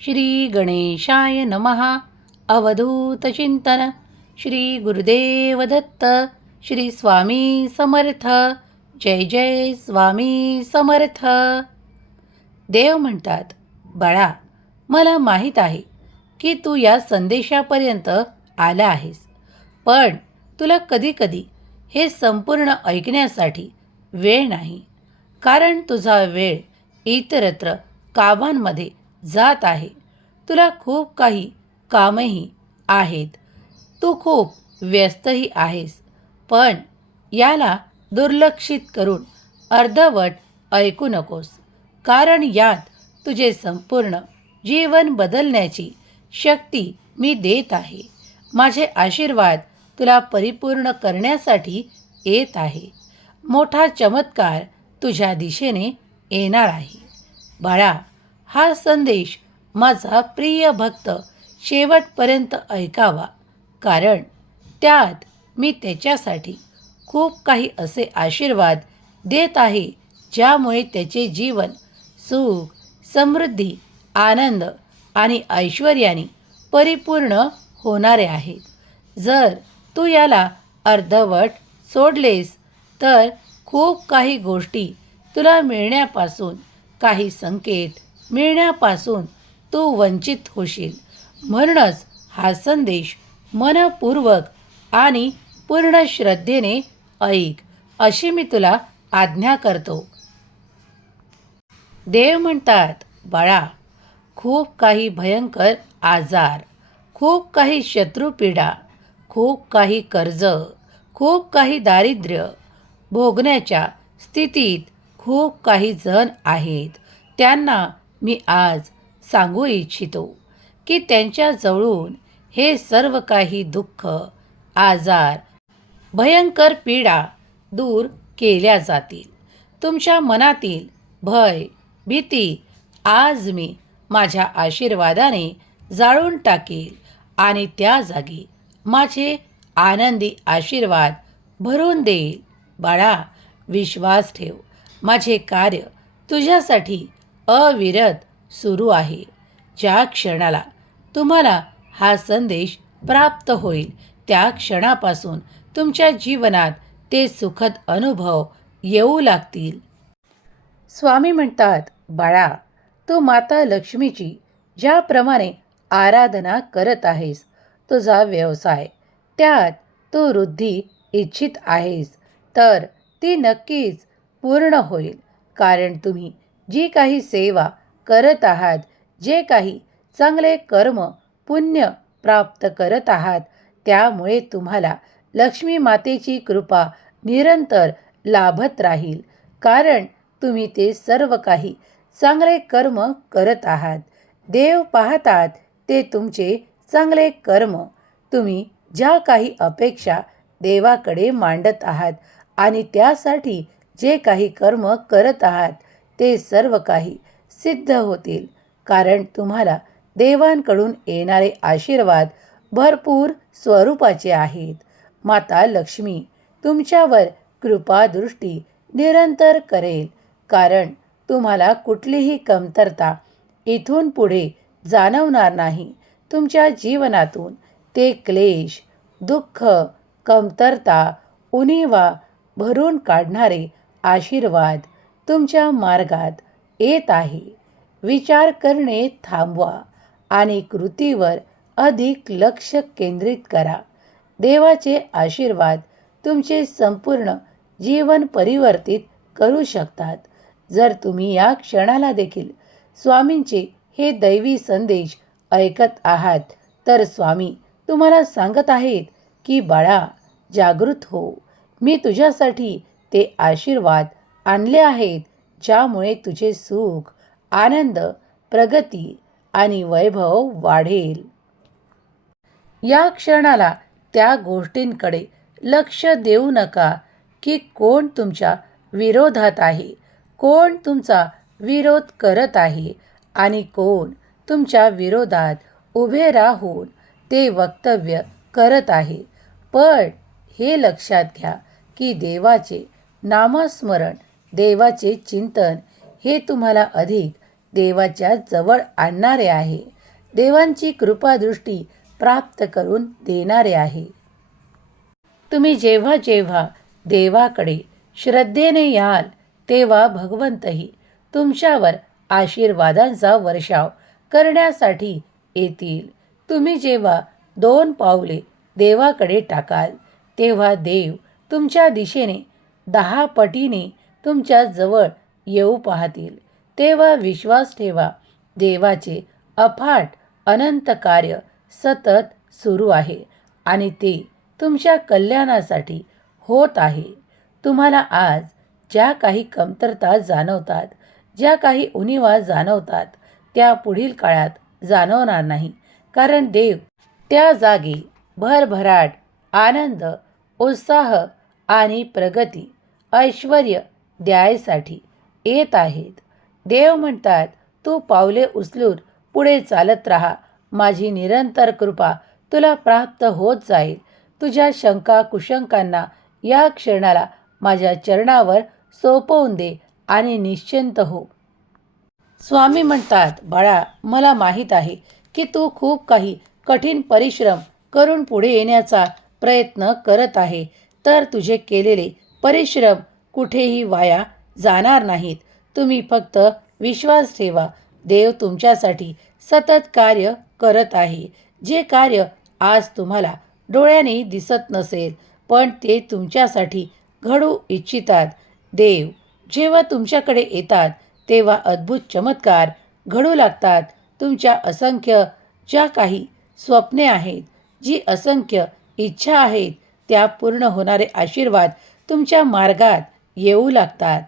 श्री गणेशाय नमः अवधूतचिंतन श्री गुरुदेव दत्त. श्री स्वामी समर्थ. जय जय स्वामी समर्थ. देव म्हणतात बाळा मला माहीत आहे की तू या संदेशापर्यंत आला आहेस. पण तुला कधीकधी हे संपूर्ण ऐकण्यासाठी वेळ नाही. कारण तुझा वेळ इतरत्र कामांमध्ये जात आहे. तुला खूप काही कामही आहेत. तू खूप व्यस्तही आहेस. पण याला दुर्लक्षित करून अर्धवट ऐकू नकोस. कारण यात तुझे संपूर्ण जीवन बदलण्याची शक्ती मी देत आहे. माझे आशीर्वाद तुला परिपूर्ण करण्यासाठी येत आहे. मोठा चमत्कार तुझ्या दिशेने येणार आहे. बाळा हा संदेश माझा प्रिय भक्त शेवटपर्यंत ऐकावा. कारण त्यात मी त्याच्यासाठी खूप काही असे आशीर्वाद देत आहे ज्यामुळे त्याचे जीवन सुख समृद्धी आनंद आणि ऐश्वर्याने परिपूर्ण होणारे आहेत जर तू याला अर्धवट सोडलेस तर खूप काही गोष्टी तुला मिळण्यापासून काही संकेत मिळण्यापासून तू वंचित होशील. म्हणूनच हा संदेश मनपूर्वक आणि पूर्ण श्रद्धेने ऐक अशी मी तुला आज्ञा करतो. देव म्हणतात बाळा खूप काही भयंकर आजार खूप काही शत्रुपीडा खूप काही कर्ज खूप काही दारिद्र्य भोगण्याच्या स्थितीत खूप काही जण आहेत. त्यांना मी आज सांगू इच्छितो की त्यांच्याजवळून हे सर्व काही दुःख आजार भयंकर पीडा दूर केल्या जातील. तुमच्या मनातील भय भीती आज मी माझ्या आशीर्वादाने जाळून टाकेल आणि त्या जागी माझे आनंदी आशीर्वाद भरून देईल. बाळा विश्वास ठेव. माझे कार्य तुझ्यासाठी अविरत सुरू आहे. ज्या क्षणाला तुम्हाला हा संदेश प्राप्त होईल त्या क्षणापासून तुमच्या जीवनात ते सुखद अनुभव येऊ लागतील. स्वामी म्हणतात बाळा तू माता लक्ष्मीची ज्याप्रमाणे आराधना करत आहेस तुझा व्यवसाय त्यात तू वृद्धी इच्छित आहेस तर ती नक्कीच पूर्ण होईल. कारण तुम्ही जी काही सेवा करत आहात जे काही चांगले कर्म पुण्य प्राप्त करत आहात त्यामुळे तुम्हाला लक्ष्मी मातेची कृपा निरंतर लाभत राहील. कारण तुम्ही ते सर्व काही चांगले कर्म करत आहात. देव पाहतात ते तुमचे चांगले कर्म. तुम्ही ज्या काही अपेक्षा देवाकडे मांडत आहात आणि त्यासाठी जे काही कर्म करत आहात ते सर्व काही सिद्ध होतील. कारण तुम्हाला देवांकडून येणारे आशीर्वाद भरपूर स्वरूपाचे आहेत. माता लक्ष्मी तुमच्यावर कृपादृष्टी निरंतर करेल. कारण तुम्हाला कुठलीही कमतरता इथून पुढे जाणवणार नाही. तुमच्या जीवनातून ते क्लेश दुःख कमतरता उणीवा भरून काढणारे आशीर्वाद तुमच्या मार्गात येत आहे. विचार करणे थांबवा आणि कृतीवर अधिक लक्ष केंद्रित करा. देवाचे आशीर्वाद तुमचे संपूर्ण जीवन परिवर्तित करू शकतात. जर तुम्ही या क्षणाला देखील स्वामींचे हे दैवी संदेश ऐकत आहात तर स्वामी तुम्हाला सांगत आहेत की बाळा जागृत हो. मी तुझ्यासाठी ते आशीर्वाद आणले आहेत ज्यामुळे तुझे सुख आनंद प्रगती आणि वैभव वाढेल. या क्षणाला त्या गोष्टींकडे लक्ष देऊ नका की कोण तुमच्या विरोधात आहे कोण तुमचा विरोध करत आहे आणि कोण तुमच्या विरोधात उभे राहून ते वक्तव्य करत आहे. पण हे लक्षात घ्या की देवाचे नामस्मरण देवाचे चिंतन हे तुम्हाला अधिक देवाच्या जवळ आणणारे आहे. देवांची कृपादृष्टी प्राप्त करून देणारे आहे. तुम्ही जेव्हा जेव्हा देवाकडे श्रद्धेने याल तेव्हा भगवंतही तुमच्यावर आशीर्वादांचा वर्षाव करण्यासाठी येतील. तुम्ही जेव्हा दोन पावले देवाकडे टाकाल तेव्हा देव तुमच्या दिशेने दहा पटीने तुमच्या जवळ येऊ पाहतील. तेव्हा विश्वास ठेवा. देवाचे अफाट अनंत कार्य सतत सुरू आहे आणि ते तुमच्या कल्याणासाठी होत आहे. तुम्हाला आज ज्या काही कमतरता जाणवतात ज्या काही उणिवा जाणवतात त्या पुढील काळात जाणवणार नाही. कारण देव त्या जागी भरभराट आनंद उत्साह आणि प्रगती ऐश्वर द्यायसाठी येत आहेत. देव म्हणतात तू पावले उचलून पुढे चालत राहा. माझी निरंतर कृपा तुला प्राप्त होत जाईल. तुझ्या शंका कुशंकांना या क्षणाला माझ्या चरणावर सोपवून दे आणि निश्चिंत हो. स्वामी म्हणतात बाळा मला माहीत आहे की तू खूप काही कठीण परिश्रम करून पुढे येण्याचा प्रयत्न करत आहे. तर तुझे केलेले परिश्रम कुठेही वाया जाणार नाहीत. तुम्ही फक्त विश्वास ठेवा. देव तुमच्यासाठी सतत कार्य करत आहे. जे कार्य आज तुम्हाला डोळ्याने दिसत नसेल पण ते तुमच्यासाठी घडू इच्छितात. देव जेव्हा तुमच्याकडे येतात तेव्हा अद्भुत चमत्कार घडू लागतात. तुमच्या असंख्य ज्या काही स्वप्ने आहेत जी असंख्य इच्छा आहेत त्या पूर्ण होणारे आशीर्वाद तुमच्या मार्गात येऊ लागतात.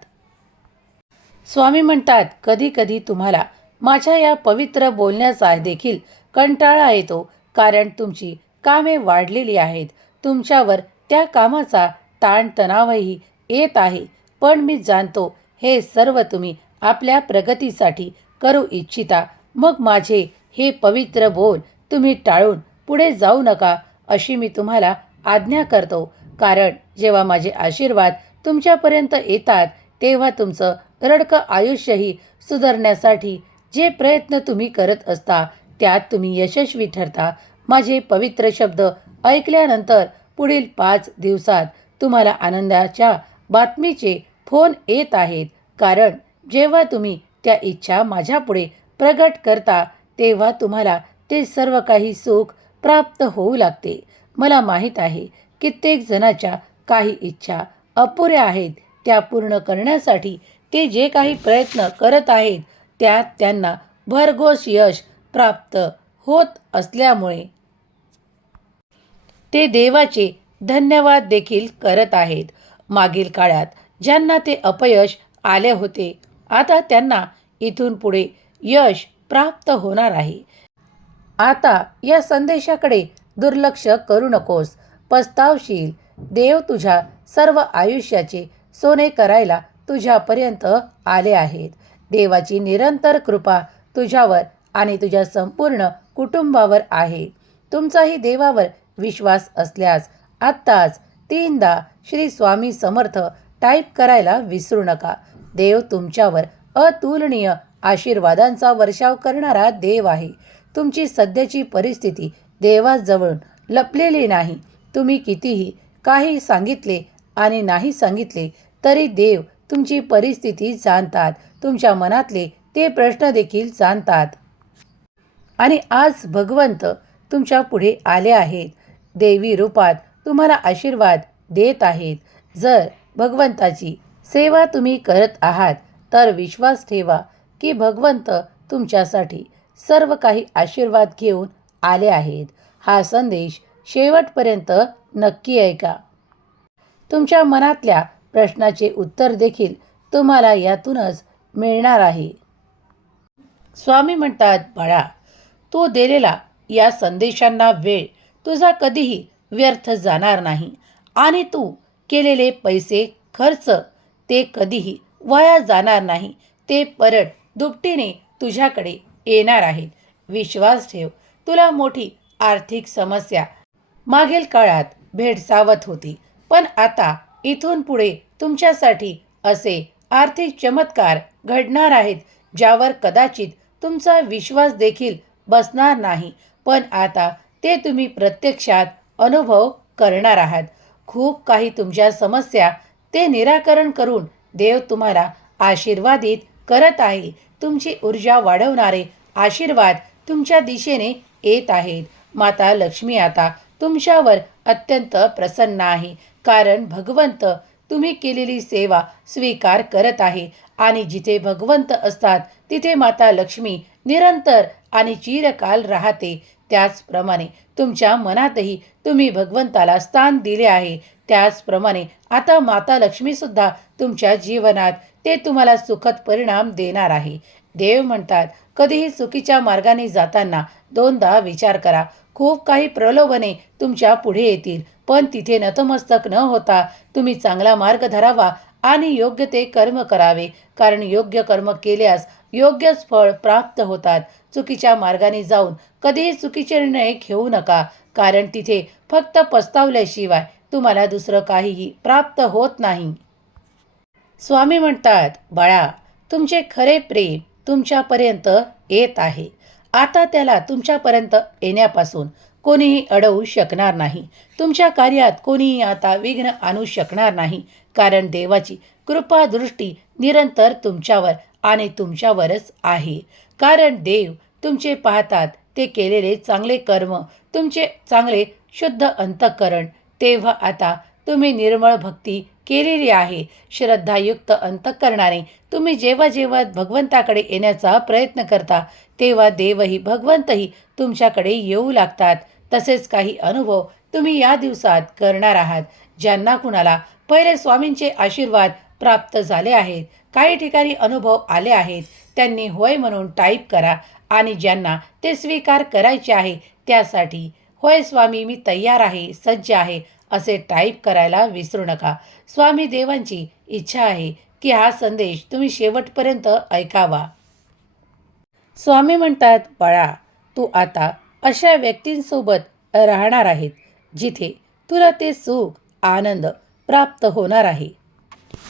स्वामी म्हणतात कधी कधी तुम्हाला माझ्या या पवित्र बोलण्याचा देखील कंटाळा येतो कारण तुमची कामे वाढलेली आहेत. तुमच्यावर त्या कामाचा ताणतणावही येत आहे. पण मी जाणतो हे सर्व तुम्ही आपल्या प्रगतीसाठी करू इच्छिता. मग माझे हे पवित्र बोल तुम्ही टाळून पुढे जाऊ नका अशी मी तुम्हाला आज्ञा करतो. कारण जेव्हा माझे आशीर्वाद तुमच्यापर्यंत येतात तेव्हा तुमचं रडकं आयुष्यही सुधारण्यासाठी जे प्रयत्न तुम्ही करत असता त्यात तुम्ही यशस्वी ठरता. माझे पवित्र शब्द ऐकल्यानंतर पुढील पाच दिवसात तुम्हाला आनंदाच्या बातमीचे फोन येत आहेत. कारण जेव्हा तुम्ही त्या इच्छा माझ्यापुढे प्रगट करता तेव्हा तुम्हाला ते सर्व काही सुख प्राप्त होऊ लागते. मला माहीत आहे कित्येक जणाच्या काही इच्छा अपुऱ्या आहेत. त्या पूर्ण करण्यासाठी ते जे काही प्रयत्न करत आहेत त्यात त्यांना भरघोस यश प्राप्त होत असल्यामुळे ते देवाचे धन्यवाद देखील करत आहेत. मागील काळात ज्यांना ते अपयश आले होते आता त्यांना इथून पुढे यश प्राप्त होणार आहे. आता या संदेशाकडे दुर्लक्ष करू नकोस. पस्तावशील. देव तुझ्या सर्व आयुष्याचे सोने करायला तुझ्यापर्यंत आले आहेत. देवाची निरंतर कृपा तुझ्यावर आणि तुझ्या संपूर्ण कुटुंबावर आहे. तुमचाही देवावर विश्वास असल्यास आत्ताच तीनदा श्री स्वामी समर्थ टाईप करायला विसरू नका. देव तुमच्यावर अतुलनीय आशीर्वादांचा वर्षाव करणारा देव आहे. तुमची सध्याची परिस्थिती देवाजवळून लपलेली नाही. तुम्ही कितीही काही सांगितले आणि नाही सांगितले तरी देव तुमची परिस्थिती जाणतात. तुमच्या मनातले ते प्रश्न देखील जाणतात. आणि आज भगवंत तुमच्यापुढे आले आहेत. देवी रूपात तुम्हाला आशीर्वाद देत आहेत. जर भगवंताची सेवा तुम्ही करत आहात तर विश्वास ठेवा की भगवंत तुमच्यासाठी सर्व काही आशीर्वाद घेऊन आले आहेत. हा संदेश शेवटपर्यंत नक्की ऐका. तुमच्या मनातल्या प्रश्नाचे उत्तर देखील तुम्हाला यातूनच मिळणार आहे. स्वामी म्हणतात बाळा तू दिलेला या संदेशांना वेळ तुझा कधीही व्यर्थ जाणार नाही आणि तू केलेले पैसे खर्च ते कधीही वाया जाणार नाही ते परत दुपटीने तुझ्याकडे येणार आहेत. विश्वास ठेव तुला मोठी आर्थिक समस्या मागील काळात भेडसावत होती. पण आता इथून पुढे तुमच्यासाठी असे आर्थिक चमत्कार घडणार आहेत ज्यावर कदाचित तुमचा विश्वास देखील बसणार नाही. पण आता ते तुम्ही प्रत्यक्षात अनुभव करणार आहात. खूप काही तुमच्या समस्या ते निराकरण करून देव तुम्हाला आशीर्वादित करत आहे. तुमची ऊर्जा वाढवणारे आशीर्वाद तुमच्या दिशेने येत आहेत. माता लक्ष्मी आता तुमच्यावर अत्यंत प्रसन्न आहे. कारण भगवंत तुम्ही केलेली सेवा स्वीकार करत आहे. आणि जिथे भगवंत असतात तिथे माता लक्ष्मी निरंतर आणि चिरकाल राहते. त्याचप्रमाणे तुमच्या मनातही तुम्ही भगवंताला स्थान दिले आहे. त्याचप्रमाणे आता माता लक्ष्मीसुद्धा तुमच्या जीवनात ते तुम्हाला सुखद परिणाम देणार आहे. देव म्हणतात कधीही चुकीच्या मार्गाने जाताना दोनदा विचार करा. खूप काही प्रलोभने तुमच्यापुढे येतील. पण तिथे नतमस्तक न होता तुम्ही चांगला मार्ग धरावा आणि योग्य ते कर्म करावे. कारण योग्य कर्म केल्यास योग्यच फळ प्राप्त होतात. चुकीच्या मार्गाने जाऊन कधीही चुकीचे निर्णय घेऊ नका. कारण तिथे फक्त पस्तावल्याशिवाय तुम्हाला दुसरं काहीही प्राप्त होत नाही. स्वामी म्हणतात बाळा तुमचे खरे प्रेम तुमच्यापर्यंत येत आहे. आता त्याला तुमच्यापर्यंत येण्यापासून कोणीही अडवू शकणार नाही. तुमच्या कार्यात कोणीही आता विघ्न आणू शकणार नाही. कारण देवाची कृपादृष्टी निरंतर तुमच्यावर आणि तुमच्यावरच आहे. कारण देव तुमचे पाहतात ते केलेले चांगले कर्म तुमचे चांगले शुद्ध अंतःकरण तेव्हा आता तुम्ही निर्मळ भक्ती केलेली आहे. श्रद्धायुक्त अंतःकरणाने तुम्ही जेव्हा जेव्हा भगवंताकडे येण्याचा प्रयत्न करता तेव्हा देवही भगवंतही तुमच्याकडे येऊ लागतात. तसेच काही अनुभव तुम्ही या दिवसात करणार आहात ज्यांना कुणाला पहिले स्वामींचे आशीर्वाद प्राप्त झाले आहेत. काही ठिकाणी अनुभव आले आहेत. त्यांनी होय म्हणून टाईप करा आणि ज्यांना ते स्वीकार करायचे आहे त्यासाठी होय स्वामी मी तयार आहे सज्ज आहे असे टाईप करायला विसरू नका. स्वामी देवांची इच्छा आहे की हा संदेश तुम्ही शेवटपर्यंत ऐकावा. स्वामी म्हणतात बाळा तू आता अशा व्यक्तींसोबत राहणार आहेत जिथे तुला ते सुख आनंद प्राप्त होणार आहे.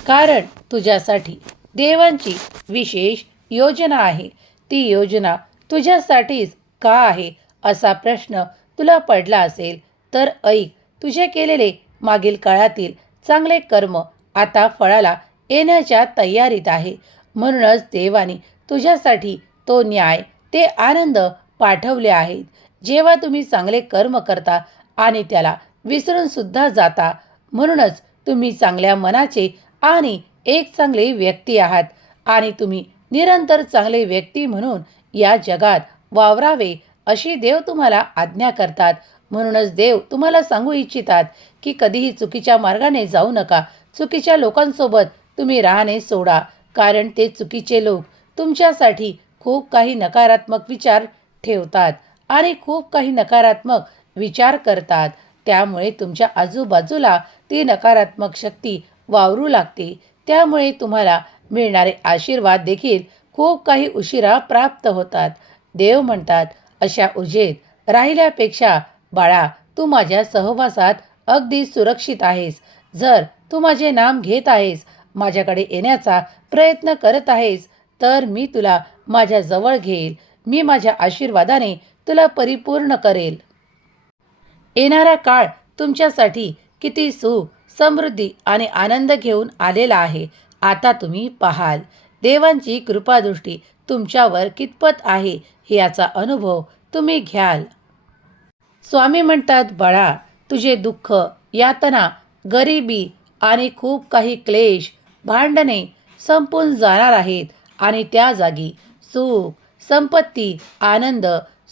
कारण तुझ्यासाठी देवांची विशेष योजना आहे. ती योजना तुझ्यासाठीच का आहे असा प्रश्न तुला पडला असेल तर ऐक. तुझे केलेले मागील काळातील चांगले कर्म आता फळाला येण्याच्या तयारीत आहे. म्हणूनच देवाने तुझ्यासाठी तो न्याय ते आनंद पाठवले आहेत. जेव्हा तुम्ही चांगले कर्म करता आणि त्याला विसरूनसुद्धा जाता म्हणूनच तुम्ही चांगल्या मनाचे आणि एक चांगले व्यक्ती आहात आणि तुम्ही निरंतर चांगले व्यक्ती म्हणून या जगात वावरावे अशी देव तुम्हाला आज्ञा करतात. म्हणूनच देव तुम्हाला सांगू इच्छितात की कधीही चुकीच्या मार्गाने जाऊ नका. चुकीच्या लोकांसोबत तुम्ही राहणे सोडा कारण ते चुकीचे लोक. तुमच्यासाठी खूप काही नकारात्मक विचार ठेवतात आणि खूप काही नकारात्मक विचार करतात. त्यामुळे तुमच्या आजूबाजूला ती नकारात्मक शक्ती वावरू लागते. त्यामुळे तुम्हाला मिळणारे आशीर्वाद देखील खूप काही उशिरा प्राप्त होतात. देव म्हणतात अशा उजेत राहिल्यापेक्षा बाळा तू माझ्या सहवासात अगदी सुरक्षित आहेस. जर तू माझे नाम घेत आहेस माझ्याकडे येण्याचा प्रयत्न करत आहेस तर मी तुला माझ्या जवळ घेईल. मी माझ्या आशीर्वादाने तुला परिपूर्ण करेल. येणारा काळ तुमच्यासाठी किती सुख समृद्धी आणि आनंद घेऊन आलेला आहे. आता तुम्ही पाहाल देवांची कृपादृष्टी तुमच्यावर कितपत आहे याचा अनुभव तुम्ही घ्याल. स्वामी म्हणतात बाळा तुझे दुःख यातना गरिबी आणि खूप काही क्लेश भांडणे संपून जाणार आहेत आणि त्या जागी सुख संपत्ती आनंद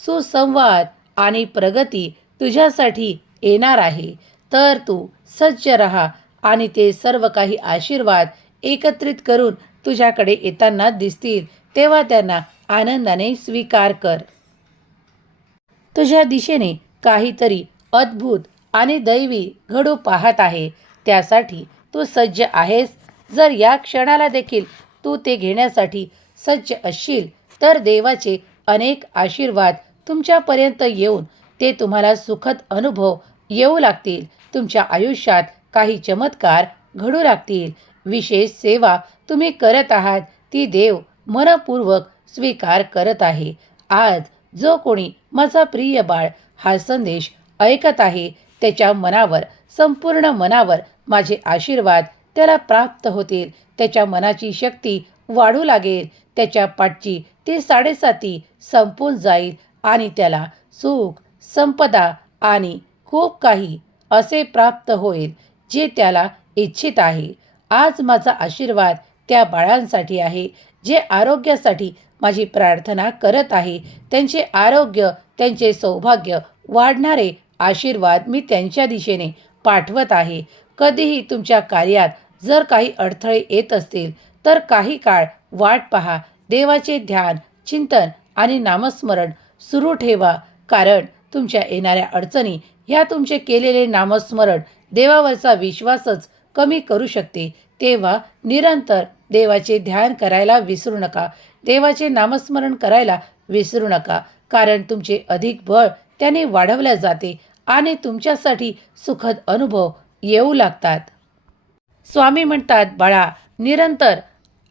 सुसंवाद आणि प्रगती तुझ्यासाठी येणार आहे. तर तू सज्ज रहा आणि ते सर्व काही आशीर्वाद एकत्रित करून तुझ्याकडे येताना दिसतील तेव्हा त्यांना आनंदाने स्वीकार कर. तुझ्या दिशेने काहीतरी अद्भुत आणि दैवी घडू पाहत आहे. त्यासाठी तू सज्ज आहेस. जर या क्षणाला देखील तू ते घेण्यासाठी सज्ज असशील तर देवाचे अनेक आशीर्वाद तुमच्यापर्यंत येऊन ते तुम्हाला सुखद अनुभव येऊ लागतील. तुमच्या आयुष्यात काही चमत्कार घडू लागतील. विशेष सेवा तुम्ही करत आहात ती देव मनपूर्वक स्वीकार करत आहे. आज जो कोणी माझा प्रिय बाळ हा संदेश ऐकत आहे त्याच्या मनावर संपूर्ण मनावर माझे आशीर्वाद त्याला प्राप्त होतील. त्याच्या मनाची शक्ती वाढू लागेल. त्याच्या पाठची ती साडेसाती संपून जाईल आणि त्याला सुख संपदा आणि खूप काही असे प्राप्त होईल जे त्याला इच्छित आहे. आज माझा आशीर्वाद त्या बाळांसाठी आहे जे आरोग्यासाठी माझी प्रार्थना करत आहे. त्यांचे आरोग्य त्यांचे सौभाग्य वाढणारे आशीर्वाद मी त्यांच्या दिशेने पाठवत आहे. कधीही तुमच्या कार्यात जर काही अडथळे येत असतील तर काही काळ वाट पहा. देवाचे ध्यान चिंतन आणि नामस्मरण सुरू ठेवा. कारण तुमच्या येणाऱ्या अडचणी ह्या तुमचे केलेले नामस्मरण देवावरचा विश्वासच कमी करू शकते. तेव्हा निरंतर देवाचे ध्यान करायला विसरू नका. देवाचे नामस्मरण करायला विसरू नका. कारण तुमचे अधिक बळ त्याने वाढवल्या जाते आणि तुमच्यासाठी सुखद अनुभव येऊ लागतात. स्वामी म्हणतात बाळा निरंतर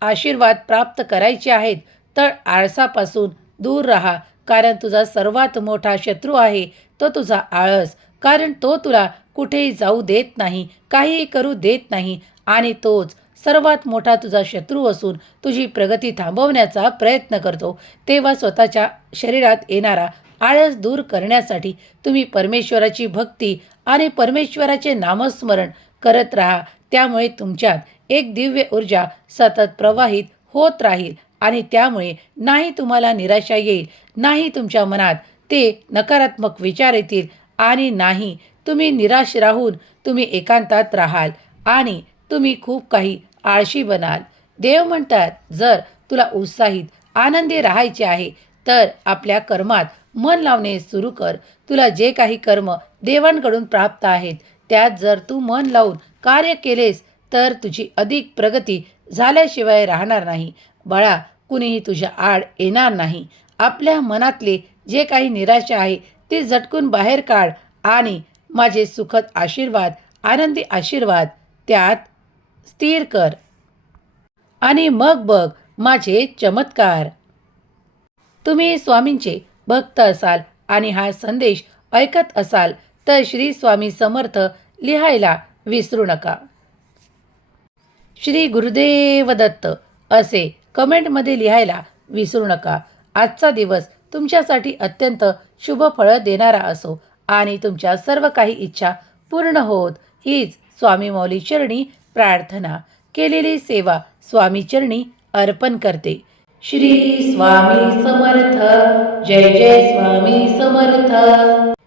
आशीर्वाद प्राप्त करायचे आहेत तर आळसापासून दूर राहा कारण तुझा सर्वात मोठा शत्रू आहे तो तुझा आळस कारण तो तुला कुठेही जाऊ देत नाही काहीही करू देत नाही आणि तोच सर्वात मोठा तुझा शत्रू असून तुझी प्रगती थांबवण्याचा प्रयत्न करतो. तेव्हा स्वतःच्या शरीरात येणारा आळस दूर करण्यासाठी तुम्ही परमेश्वराची भक्ती आणि परमेश्वराचे नामस्मरण करत राहा. त्यामुळे तुमच्यात एक दिव्य ऊर्जा सतत प्रवाहित होत राहील आणि त्यामुळे नाही तुम्हाला निराशा येईल नाही तुमच्या मनात ते नकारात्मक विचार येतील आणि नाही तुम्ही निराश राहून तुम्ही एकांतात राहाल आणि तुम्ही खूप काही आळशी बनाल. देव म्हणतात जर तुला उत्साहित आनंदी राहायचे आहे तर आपल्या कर्मात मन लावणे सुरू कर. तुला जे काही कर्म देवांकडून प्राप्त आहेत त्यात जर तू मन लावून कार्य केलेस तर तुझी अधिक प्रगती झाल्याशिवाय राहणार नाही. बाळा कुणीही तुझ्या आड येणार नाही. आपल्या मनातले जे काही निराशा आहे ती झटकून बाहेर काढ आणि माझे सुखद आशीर्वाद आनंदी आशीर्वाद त्यात स्थिर कर. आणि मग बघ माझे चमत्कार. तुम्ही स्वामींचे भक्त असाल आणि हा संदेश ऐकत असाल तर श्री स्वामी समर्थ लिहायला विसरू नका. श्री गुरुदेव दत्त असे कमेंटमध्ये लिहायला विसरू नका. आजचा दिवस तुमच्यासाठी अत्यंत शुभ फळं देणारा असो आणि तुमच्या सर्व काही इच्छा पूर्ण होत हीच स्वामी मौली चरणी प्रार्थना. केलेली सेवा स्वामी चरणी अर्पण करते. श्री स्वामी समर्थ जय जय स्वामी समर्थ.